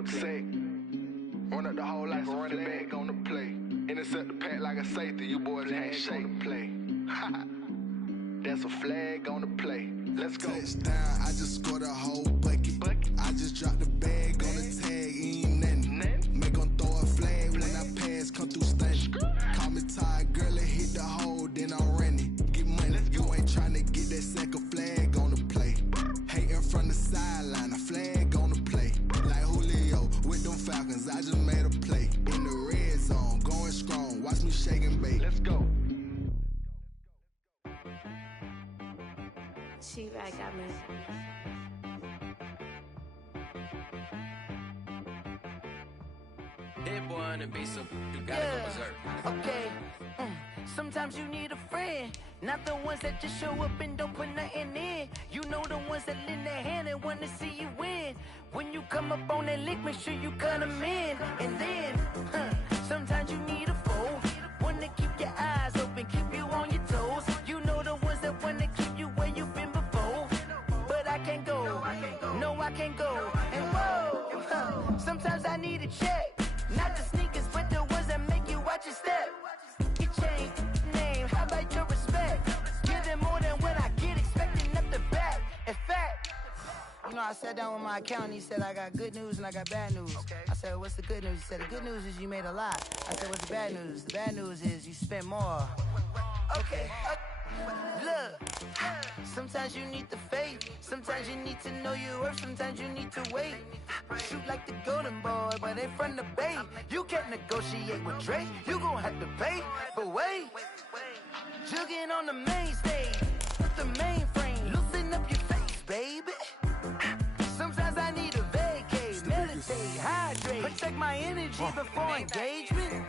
with the sack. Run up the whole life and run it back on the play. Intercept the pack like a safety, you boys ain't shake the play. That's a flag on the play. Let's go. Touchdown, I just scored a whole bucket. I just dropped the bag on the tag, ain't nothing. Make 'em throw a flag when I pass, come through stunning. Call me tired, girl, and hit the hole, then I'm running. Get money, you ain't tryna get that second flag on the play. Hating from the sideline, a flag on the play. Like Julio with them Falcons, I just made a play. In the red zone, going strong, watch me shake and bake. Let's go. She-Rag got me. Hit boy on the beat, so you gotta go berserk. Okay. Sometimes you need a friend, not the ones that just show up and don't put nothing in. You know the ones that lend a hand and wanna see you win. When you come up on that lick, make sure you cut them in. And then, sometimes you need a foe, one to keep your eyes open, keep you on your toes. You know the ones that wanna keep you where you've been before. But I can't go, no I can't go. And whoa, sometimes I need a check. Not the sneakers, but the ones that make you watch your step. You change name, how about your respect? Give them more than what I get, expecting up the back. In fact, you know, I sat down with my accountant, he said, I got good news and I got bad news. I said, what's the good news? He said, the good news is you made a lot. I said, what's the bad news? The bad news is you spent more. Okay, look, sometimes you need the faith, sometimes you need to know your worth, sometimes you need to wait. Shoot like the golden boy, but in front of the bay. You can't negotiate with Drake, you gon' have to pay. But wait, jugging on the main stage, with the mainframe, loosen up your face, baby. Sometimes I need a vacate, meditate, hydrate, protect my energy before engagement.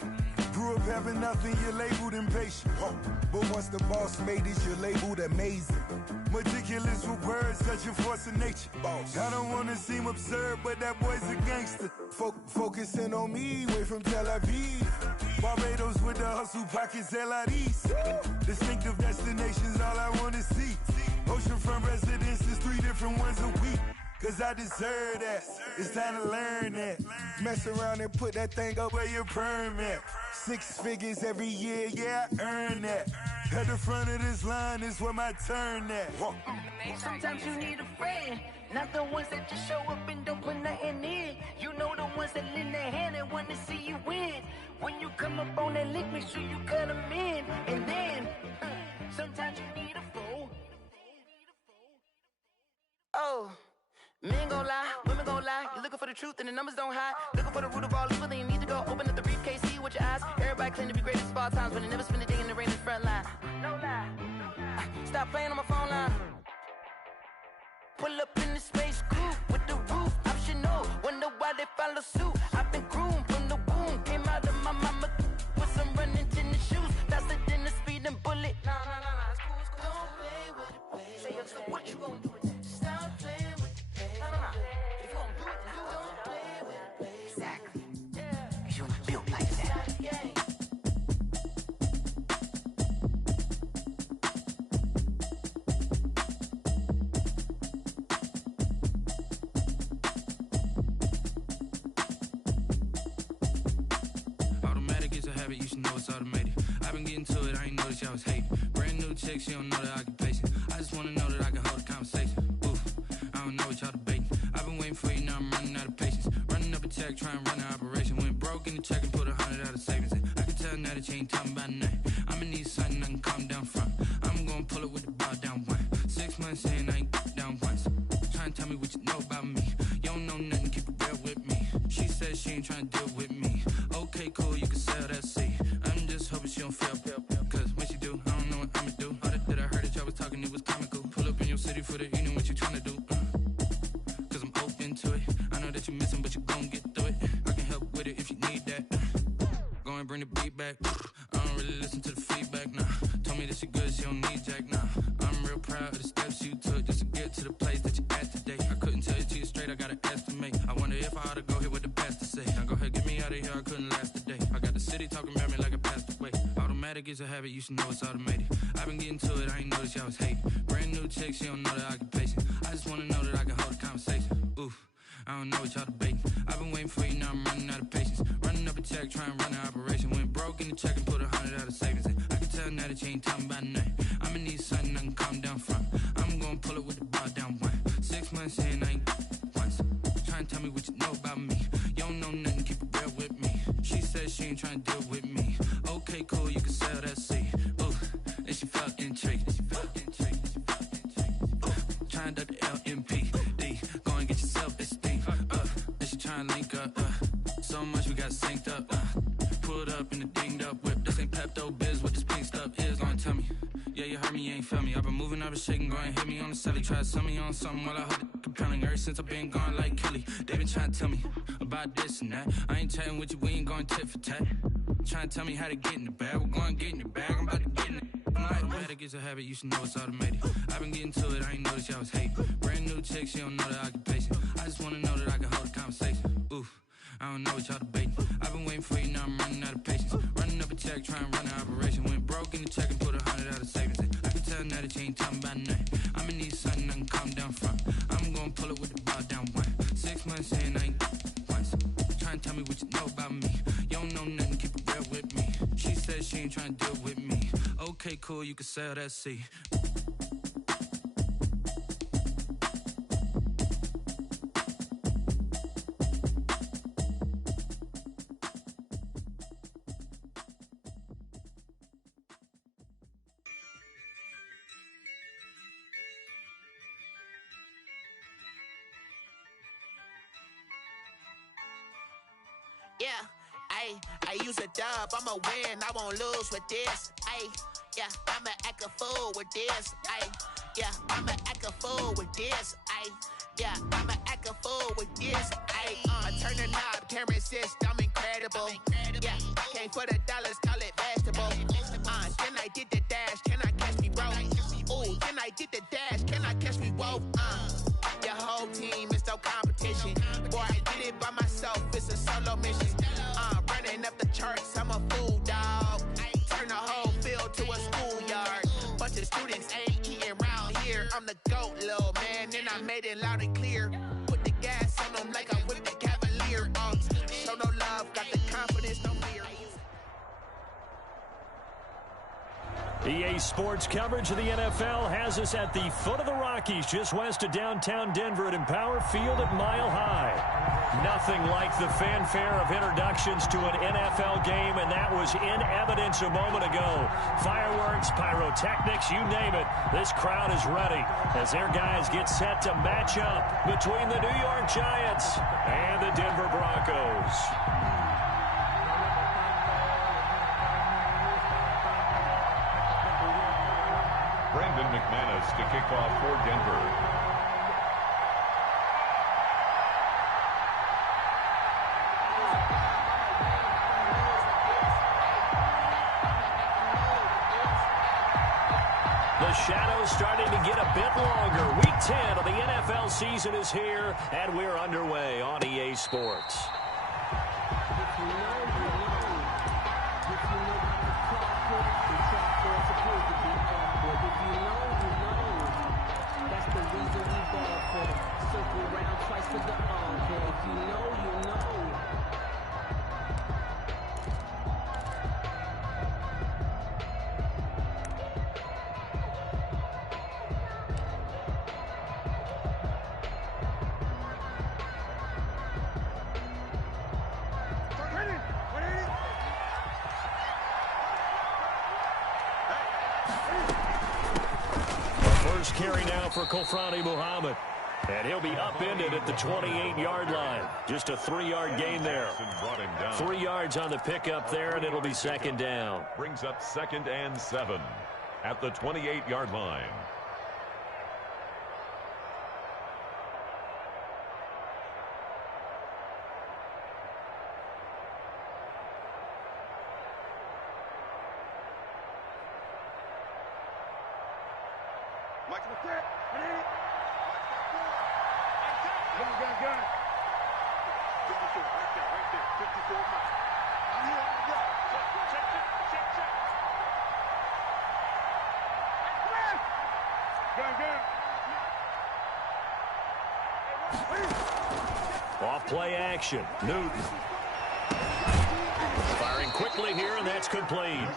Grew up having nothing, you're labeled impatient. But once the boss made it, you're labeled amazing. Meticulous with words, such a force of nature. I don't wanna seem absurd, but that boy's a gangster. Focusing on me, way from Tel Aviv. Barbados with the hustle pockets, LIDs. Distinctive destinations, all I wanna see. Oceanfront residences, 3 different ones a week. Cause I deserve that, it's time to learn that. Mess around and put that thing up where your permit. 6 figures every year, yeah, I earn that. At the front of this line is where my turn at. Sometimes you need a friend, not the ones that just show up and don't put nothing in. You know the ones that lend their hand and wanna see you win. When you come up on that lick, make sure you cut them in. And then, sometimes you need a fool. Oh. Men gon' lie, women gon' lie. You're looking for the truth and the numbers don't hide. Looking for the root of all evil, then you need to go open up the briefcase, see with your eyes. Everybody claim to be greatest of all times, but they never spend a day in the rain in the front line. No lie. Stop playing on my phone line. Pull up in the space coupe with the roof optional. Wonder why they follow suit. I've been groomed from the womb. Came out of my mama with some running tennis shoes. Faster than the speeding bullet. No, it's cool, it's cool. Don't play with it, baby. Say, what you gon' do? Stop playing. If you gon' do it, then don't play with it, baby. Exactly. Cause you built like that. Automatic is a habit, you should know it's automated. I've been getting to it, I ain't noticed y'all was hating. Brand new chick, she don't know the occupation. I just wanna know that I can hold a conversation. Oof, I don't know what y'all debating. I've been waiting for you, now I'm running out of patience. Running up a check, trying to run an operation. Went broke in the check and put 100 out of savings in. I can tell now that you ain't talking about nothing. I'ma need something I can calm down from. I'm gonna pull it with the ball down one. 6 months in, I ain't down once. Trying to tell me what you know about me. You don't know nothing, keep it real with me. She said she ain't trying to deal with me. Okay, cool, you can sell that seat. I'm just hoping she don't fail. Cause when she do, I don't know what I'ma do. All that I heard that y'all was talking, it was comical. Pull up in your city for the evening, what you trying to do? Cause I'm open to it. I know that you missing, but you gon' get through it. I can help with it if you need that. Go and bring the beat back. I don't really listen to the feedback, nah. Told me that she good, she don't need jack, nah. I'm real proud of the steps you took just to get to the place that you at today. I couldn't tell you to you straight, I gotta estimate. I wonder if I ought to go here with the best to say. Now go ahead, get me out of here, I couldn't last a day. I got the city talking about me like I passed away. Automatic is a habit, you should know it's automated. I've been getting to it, I ain't noticed y'all was hating. Brand new chick, she don't know the occupation. I just wanna know that I can hold a conversation. Oof, I don't know what y'all debating. I've been waiting for you, now I'm running out of patience. Running up a check, trying to run an operation. Went broke in the check and put 100 out of savings in. I can tell now that you ain't talking about nothing. I'ma need something I can calm down from. I'm gonna pull it with the bar down one. 6 months in, I ain't once. Trying to tell me what you know about me. You don't know nothing, keep it real with me. She said she ain't trying to deal with me. Okay, cool, you can sell that seed. Ooh, and she felt intrigued. Trying to the LMPD. Go and get your self-esteem. And she trying to link up. So much we got synced up. Pulled up in the dinged up whip. This ain't Pepto-Biz, what this pink stuff is. Long tell me. Yeah, you heard me, you ain't felt me. I've been moving, I've been shaking, go and hit me on the celly. Try to sell me on something while I hold it compelling. Ever since I've been gone like Kelly, they been trying to tell me about this and that. I ain't chatting with you, we ain't going tit for tat. Trying to tell me how to get in the bag. We're going to get in the bag, I'm about to get in it. Automatic is a habit, you should know it's automated. I've been getting to it, I ain't noticed y'all was hate. Brand new chick, she don't know the occupation. I just wanna know that I can hold a conversation. Oof, I don't know what y'all debating. I've been waiting for you, now I'm running out of patience. Running up a check, trying to run an operation. Went broke in the check and put 100 out of savings in. I can tell now that you ain't talking about nothing. I'ma need something I can calm down from. I'm gonna pull it with the bar down one. 6 months in, I ain't once. Trying to tell me what you know about me. You don't know nothing, keep it real with me. She said she ain't trying to deal with me. Okay, cool, you can sell that seed. Yeah, I use a dub, I'ma win, I won't lose with this. Yeah, I'ma act a fool with this. Yeah, I'ma act a fool with this. Yeah, I'ma act a fool with this. I turn the knob, can't resist, I'm incredible. Yeah, came for the dollars, call it vegetable. Then I did the dash, can I catch me, bro? Ooh, then I did the dash, can I catch me, whoa? Your whole team is no competition. Boy, I did it by myself, it's a solo mission. Running up the charts, I'm a fool, dog. Turn the whole field to a schoolyard. Bunch of students ain't eating round here. I'm the GOAT, little man, and I made it loud and clear. Put the gas on them like I whipped the Cavalier. Show no love, got the confidence, no fear. EA Sports coverage of the NFL has us at the foot of the Rockies, just west of downtown Denver at Empower Field at Mile High. Nothing like the fanfare of introductions to an NFL game, and that was in evidence a moment ago. Fireworks, pyrotechnics, you name it. This crowd is ready as their guys get set to match up between the New York Giants and the Denver Broncos. Brandon McManus to kick off for Denver. The shadow's starting to get a bit longer. Week 10 of the NFL season is here, and we're underway on EA Sports. First carry now for Kofrani Muhammad. And he'll be upended at the 28-yard line. Just a 3-yard gain there. 3 yards on the pickup there, and it'll be second down. Brings up 2nd and 7 at the 28-yard line. action. Newton. Firing quickly here, and that's complete.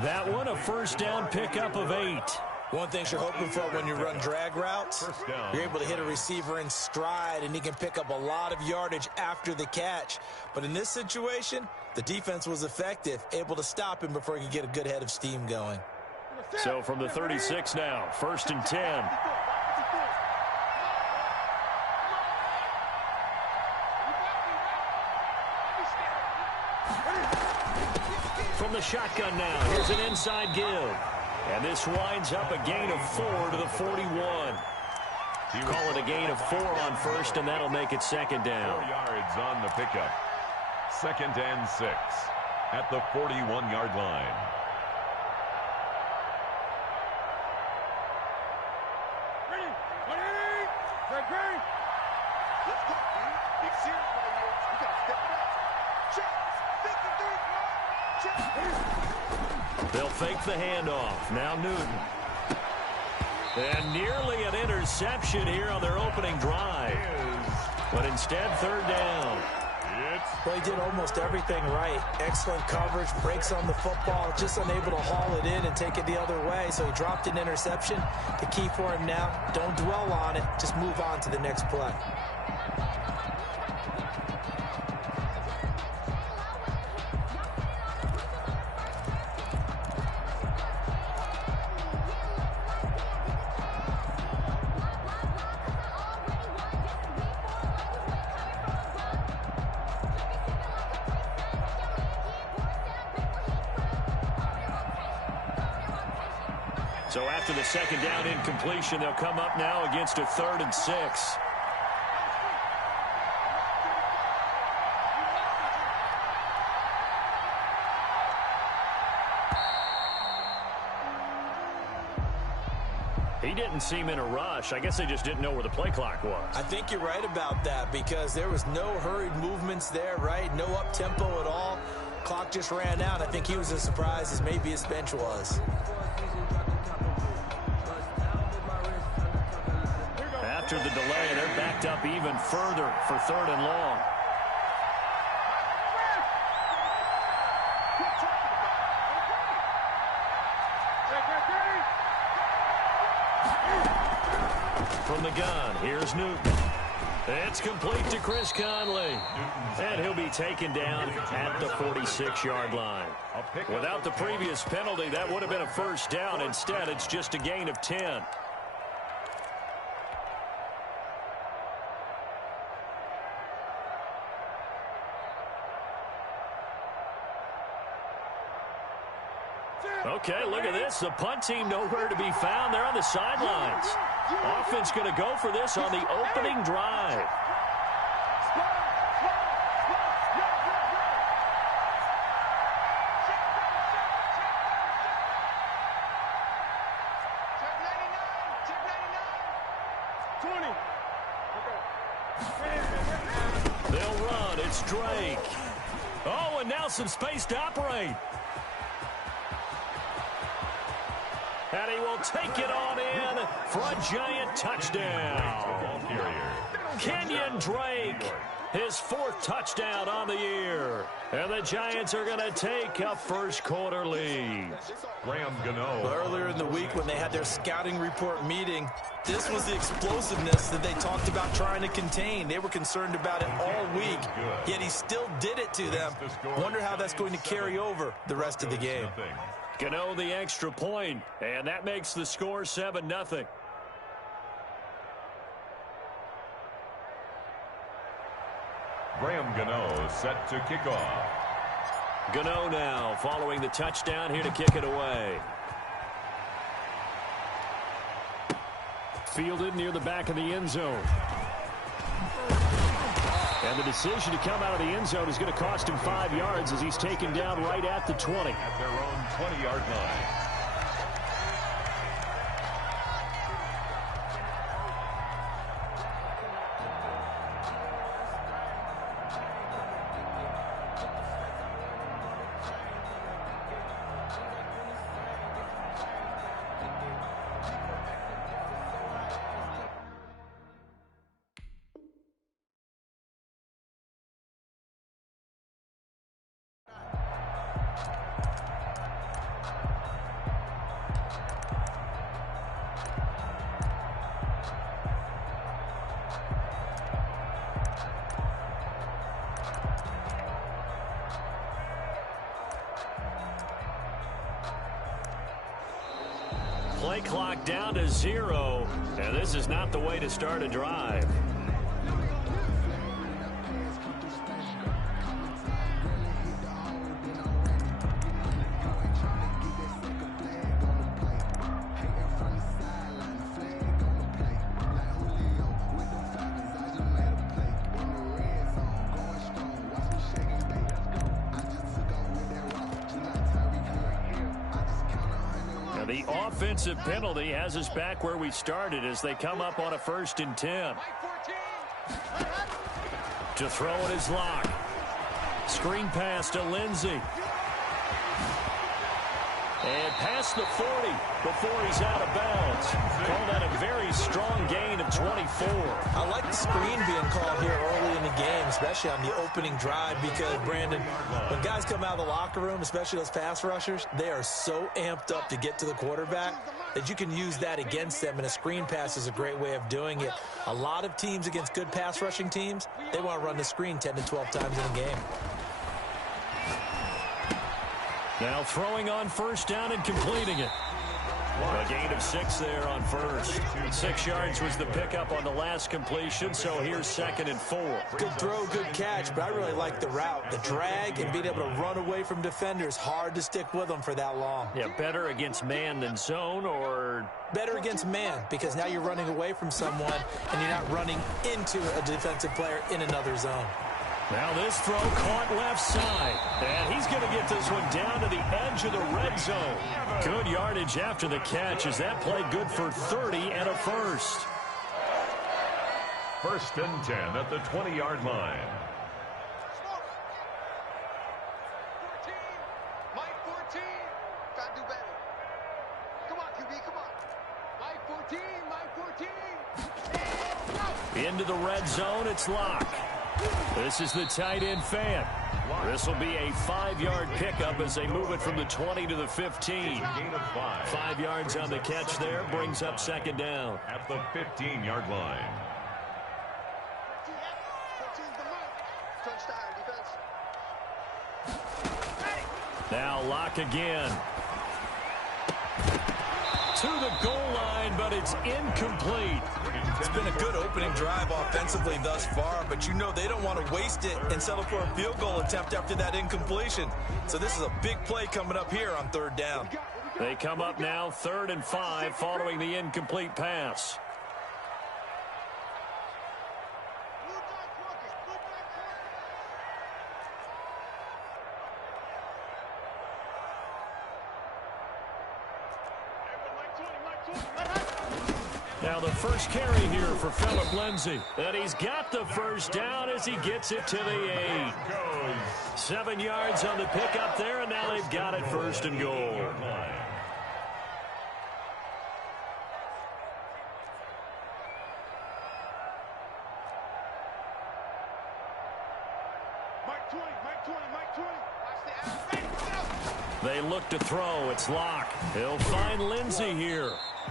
That one, a first down pickup of 8. One thing you're hoping for when you run drag routes, you're able to hit a receiver in stride, and he can pick up a lot of yardage after the catch. But in this situation, the defense was effective, able to stop him before he could get a good head of steam going. So from the 36 now, 1st and 10. From the shotgun now, here's an inside give. And this winds up a gain of 4 to the 41. You call it a gain of 4 on first, and that'll make it 2nd down. 4 yards on the pickup. 2nd and 6 at the 41-yard line. They'll fake the handoff. Now Newton. And nearly an interception here on their opening drive. But instead, 3rd down. Well, he did almost everything right. Excellent coverage, breaks on the football, just unable to haul it in and take it the other way. So he dropped an interception. The key for him now, don't dwell on it. Just move on to the next play. So after the 2nd down incompletion, they'll come up now against a 3rd and 6. He didn't seem in a rush. I guess they just didn't know where the play clock was. I think you're right about that because there was no hurried movements there, right? No up-tempo at all. Clock just ran out. I think he was as surprised as maybe his bench was. After the delay, they're backed up even further for 3rd and long. From the gun, here's Newton. It's complete to Chris Conley. And he'll be taken down at the 46-yard line. Without the previous penalty, that would have been a 1st down. Instead, it's just a gain of 10. Okay, look at this. The punt team nowhere to be found. They're on the sidelines. Offense going to go for this on the opening drive. They'll run. It's Drake. Oh, and now some space to operate. And he will take it on in for a giant touchdown. Kenyon Drake, his 4th touchdown on the year. And the Giants are going to take a 1st quarter lead. Graham Gano. Earlier in the week when they had their scouting report meeting, this was the explosiveness that they talked about trying to contain. They were concerned about it all week, yet he still did it to them. Wonder how that's going to carry over the rest of the game. Gano the extra point, and that makes the score 7-0. Graham Gano set to kick off. Gano now following the touchdown here to kick it away. Fielded near the back of the end zone. And the decision to come out of the end zone is going to cost him 5 yards as he's taken down right at the 20. At their own 20-yard line. play clock down to 0, and this is not the way to start a drive. The offensive penalty has us back where we started as they come up on a 1st and 10. To throw it is Locke. Screen pass to Lindsey. And past the 40 before he's out of bounds. Call that a very strong gain of 24. I like the screen being called here early in the game, especially on the opening drive, because, Brandon, when guys come out of the locker room, especially those pass rushers, they are so amped up to get to the quarterback that you can use that against them, and a screen pass is a great way of doing it. A lot of teams against good pass rushing teams, they want to run the screen 10 to 12 times in a game. Now throwing on 1st down and completing it. A gain of 6 there on 1st. 6 yards was the pickup on the last completion, so here's 2nd and 4. Good throw, good catch, but I really like the route. The drag and being able to run away from defenders, hard to stick with them for that long. Yeah, better against man than zone, or? Better against man, because now you're running away from someone and you're not running into a defensive player in another zone. Now this throw caught left side, and he's going to get this one down to the edge of the red zone. Good yardage after the catch as that play good for 30 and a 1st. 1st and 10 at the 20-yard line. Mike 14. Gotta do better. Come on, QB, come on. Mike 14, Mike 14. Into the red zone, it's Locke. This is the tight end fan. This will be a 5-yard pickup as they move it from the 20 to the 15. 5 yards on the catch there brings up 2nd down. At the 15-yard line. Now Locke again. To the goal line, but it's incomplete. It's been a good opening drive offensively thus far, but you know they don't want to waste it and settle for a field goal attempt after that incompletion. So this is a big play coming up here on 3rd down. They come up now 3rd and 5 following the incomplete pass. Now the first carry here for Phillip Lindsay. And he's got the 1st down as he gets it to the 8. 7 yards on the pickup there, and now they've got it 1st and goal. They look to throw. It's Locke. He'll find Lindsey here.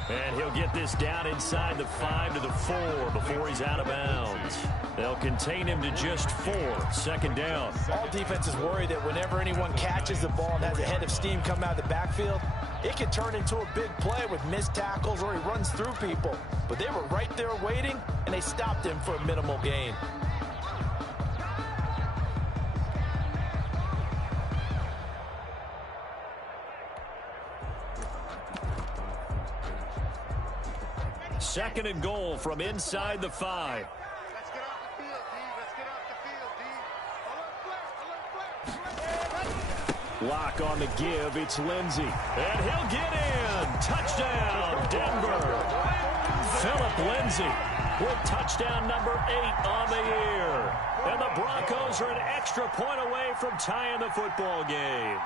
And he'll get this down inside the 5 to the 4 before he's out of bounds. They'll contain him to just 4. 2nd down. All defenses worry that whenever anyone catches the ball and has a head of steam come out of the backfield, it can turn into a big play with missed tackles or he runs through people. But they were right there waiting, and they stopped him for a minimal gain. Second and goal from inside the 5. Let's get off the field, D. Let's get off the field, D. Lock on the give. It's Lindsey. And he'll get in. Touchdown, Denver. Phillip Lindsey with touchdown number 8 on the year. And the Broncos are an extra point away from tying the football game.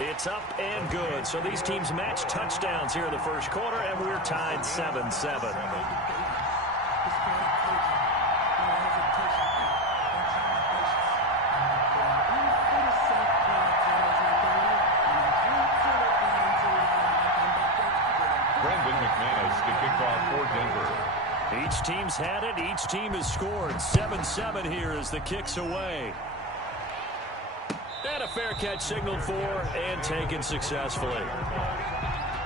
It's up and good. So these teams match touchdowns here in the first quarter, and we're tied 7-7. Brandon McManus to kick off for Denver. Each team's had it. Each team has scored. 7-7 here as the kick's away. And a fair catch signaled for and taken successfully.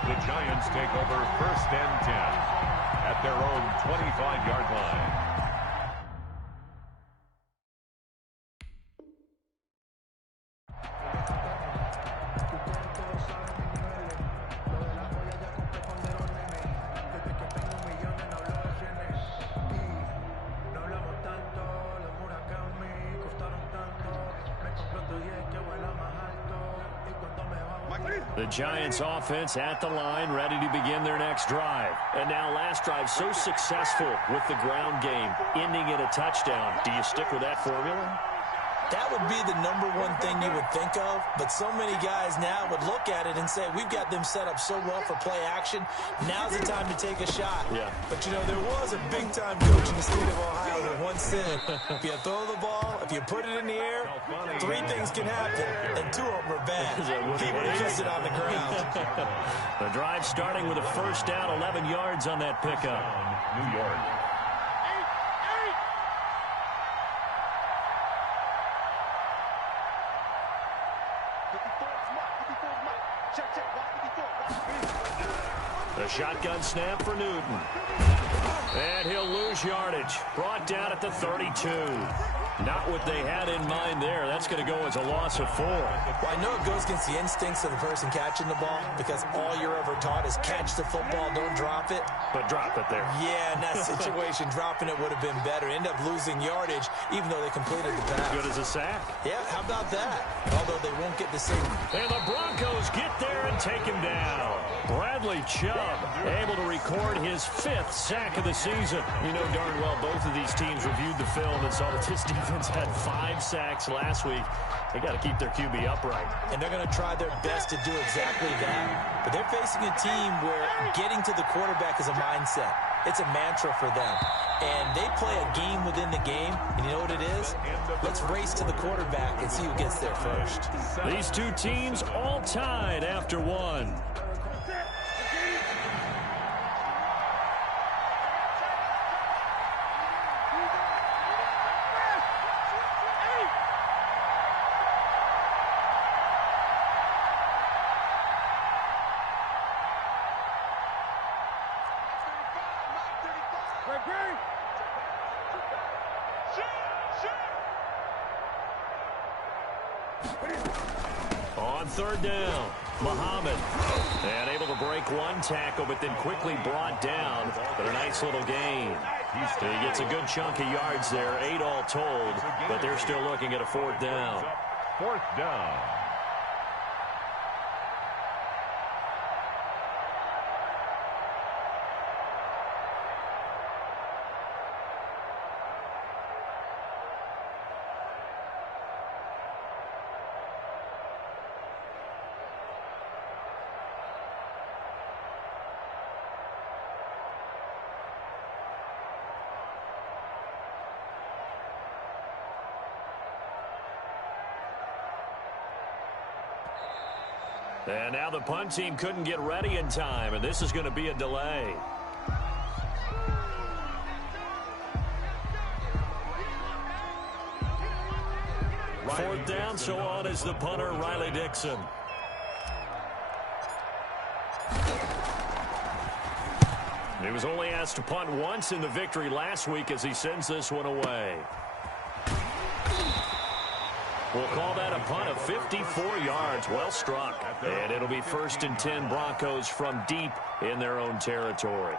The Giants take over 1st and 10 at their own 25-yard line. The Giants offense at the line, ready to begin their next drive. And now last drive so successful with the ground game, ending in a touchdown. Do you stick with that formula? That would be the number one thing you would think of, but so many guys now would look at it and say, we've got them set up so well for play action. Now's the time to take a shot. Yeah. But, you know, there was a big-time coach in the state of Ohio that once said, if you throw the ball, if you put it in the air, 3 things can happen, and 2 of them are bad. He would have kissed it on the ground. The drive starting with a first down, 11 yards on that pickup. New York. The shotgun snap for Newton. And he'll lose yardage. Brought down at the 32. Not what they had in mind there. That's going to go as a loss of 4. Well, I know it goes against the instincts of the person catching the ball because all you're ever taught is catch the football, don't drop it. But drop it there. Yeah, in that situation, dropping it would have been better. End up losing yardage, even though they completed the pass. Good as a sack. Yeah, how about that? Although they won't get the same. And the Broncos get there and take him down. Bradley Chubb able to record his 5th sack of the season. You know darn well both of these teams reviewed the film and saw that this defense had 5 sacks last week. They got to keep their QB upright. And they're going to try their best to do exactly that. But they're facing a team where getting to the quarterback is a mindset. It's a mantra for them. And they play a game within the game. And you know what it is? Let's race to the quarterback and see who gets there first. These 2 teams all tied after 1. On 3rd down, Muhammad. And able to break 1 tackle, but then quickly brought down. But a nice little gain. He gets a good chunk of yards there, 8 all told. But they're still looking at a 4th down. 4th down. And now the punt team couldn't get ready in time, and this is going to be a delay. Fourth down, so on is the punter, Riley Dixon. He was only asked to punt once in the victory last week as he sends this one away. We'll call that a punt of 54 yards. Well struck. And it'll be 1st and 10 Broncos from deep in their own territory.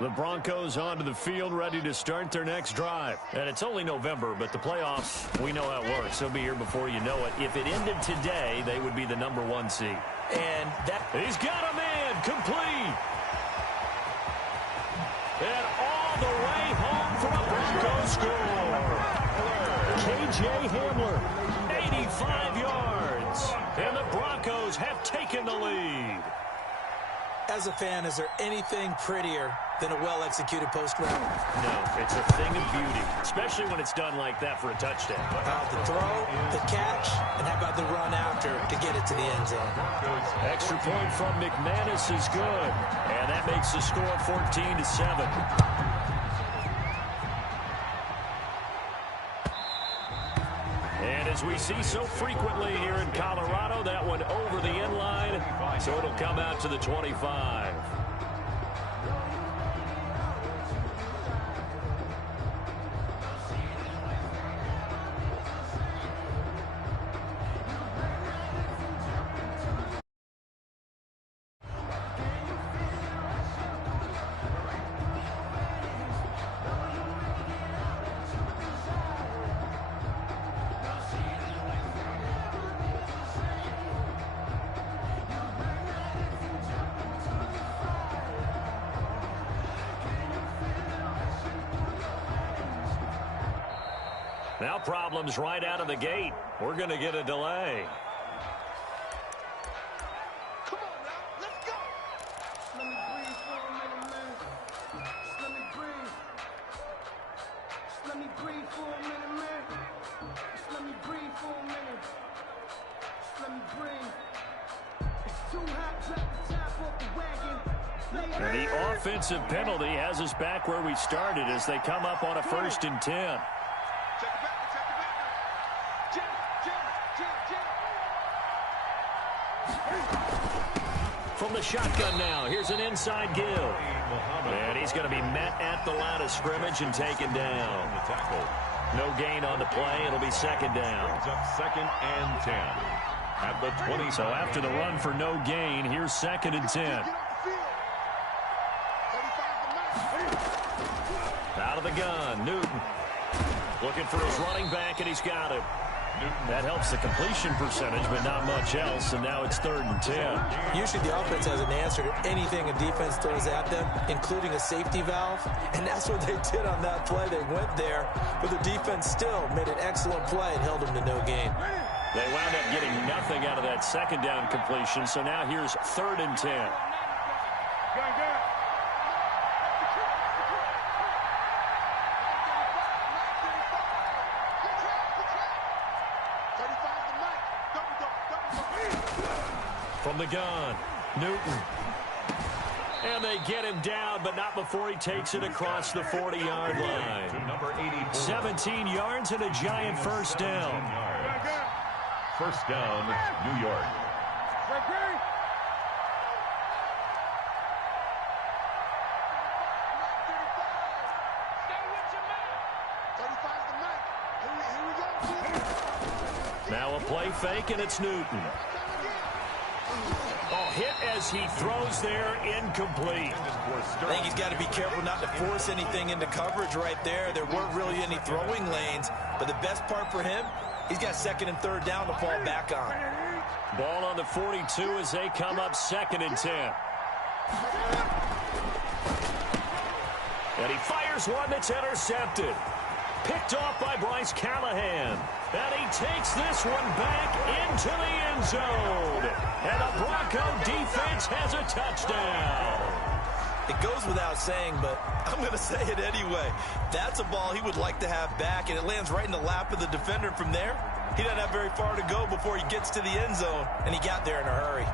The Broncos onto the field, ready to start their next drive. And it's only November, but the playoffs, we know how it works. They'll be here before you know it. If it ended today, they would be the #1 seed. And that... He's got a man, complete. And all the way home from a Broncos K.J. Hamler, 85 yards. And the Broncos have taken the lead. As a fan, is there anything prettier than a well-executed post route? No, it's a thing of beauty, especially when it's done like that for a touchdown. How about the throw, the catch, and how about the run after to get it to the end zone? Extra point from McManus is good, and that makes the score 14-7. And as we see so frequently here in Colorado, that one over the end line, so it'll come out to the 25. Now problems right out of the gate. We're going to get a delay. Come on now, let's go. Just let me breathe for a minute, man. Just let me breathe. Just let me breathe for a minute, man. Just let me breathe for a minute. Just let me breathe. It's too hot, drop the top off the wagon. And the offensive penalty has us back where we started as they come up on a 1st and 10. From the shotgun now, here's an inside give. And he's going to be met at the line of scrimmage and taken down. No gain on the play. It'll be 2nd down. Up 2nd and 10 at the 20. So after the run for no gain, here's 2nd and 10. Out of the gun, Newton. Looking for his running back, and he's got him. That helps the completion percentage, but not much else, and now it's 3rd and 10. Usually the offense has an answer to anything a defense throws at them, including a safety valve, and that's what they did on that play. They went there, but the defense still made an excellent play and held them to no gain. They wound up getting nothing out of that 2nd down completion, so now here's 3rd and 10. From the gun, Newton. And they get him down, but not before he takes it across the 40-yard line. Number 84. 17 yards and a giant 1st down. 1st down, New York. Now a play fake, and it's Newton. Oh, hit as he throws there, incomplete. I think he's got to be careful not to force anything into coverage right there. There weren't really any throwing lanes, but the best part for him, he's got 2nd and 3rd down to fall back on. Ball on the 42 as they come up 2nd and 10. And he fires one that's intercepted. Picked off by Bryce Callahan. And he takes this one back into the end zone. And the Bronco defense has a touchdown. It goes without saying, but I'm going to say it anyway. That's a ball he would like to have back, and it lands right in the lap of the defender from there. He doesn't have very far to go before he gets to the end zone, and he got there in a hurry.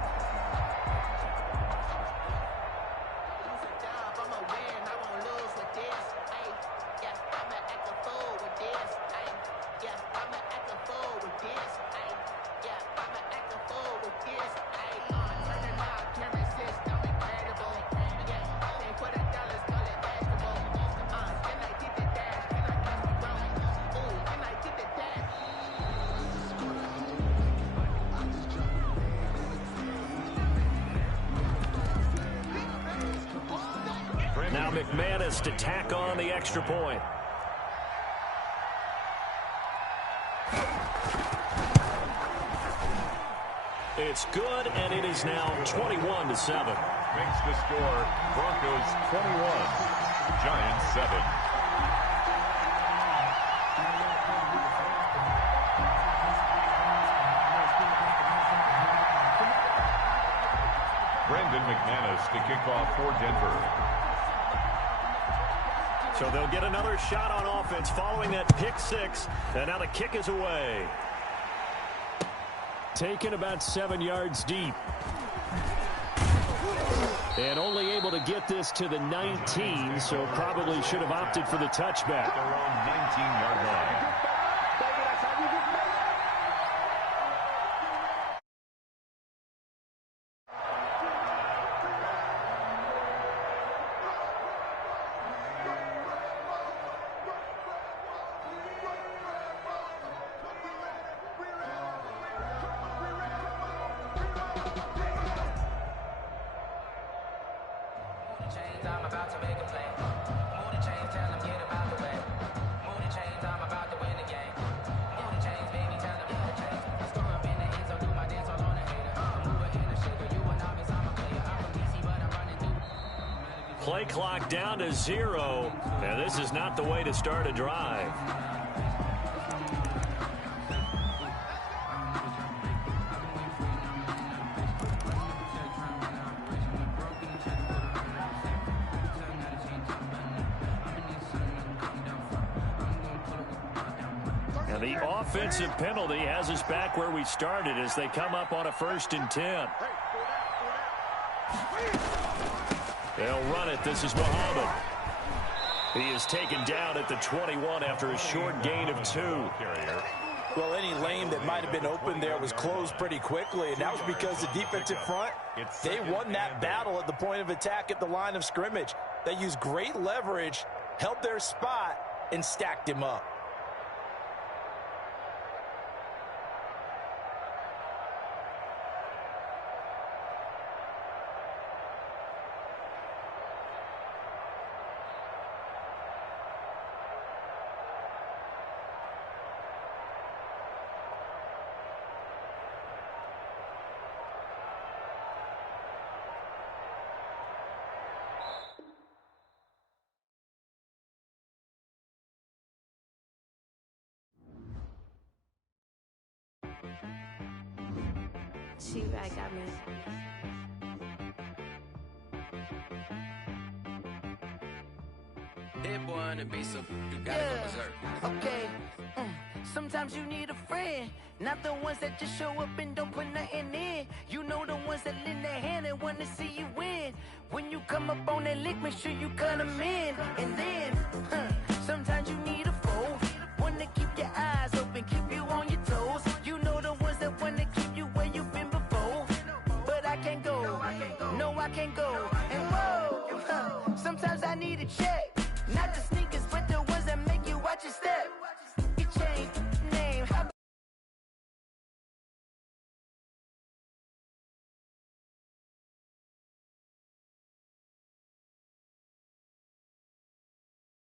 Now McManus to tack on the extra point. It's good, and it is now 21-7. Makes the score Broncos 21, Giants 7. Brendan McManus to kick off for Denver. So they'll get another shot on offense following that pick six. And now the kick is away. Taken about 7 yards deep. And only able to get this to the 19, so probably should have opted for the touchback. Their own 19-yard line. Play clock down to 0, and this is not the way to start a drive. And the offensive penalty has us back where we started as they come up on a 1st and 10. They'll run it. This is Muhammad. He is taken down at the 21 after a short gain of 2. Well, any lane that might have been open there was closed pretty quickly, and that was because the defensive front, they won that battle at the point of attack at the line of scrimmage. They used great leverage, held their spot, and stacked him up. She right got me. Hit one and be so you gotta go berserk. Okay. Sometimes you need a friend, not the ones that just show up and don't put nothing in. You know the ones that lend their hand and want to see you win. When you come up on that lick, make sure you cut them in. And then, sometimes you need a foe, one to keep your eyes open, keep you on your toes. You know the ones that want to keep you where you've been before. But I can't go, no I can't go. And whoa, sometimes I need a check.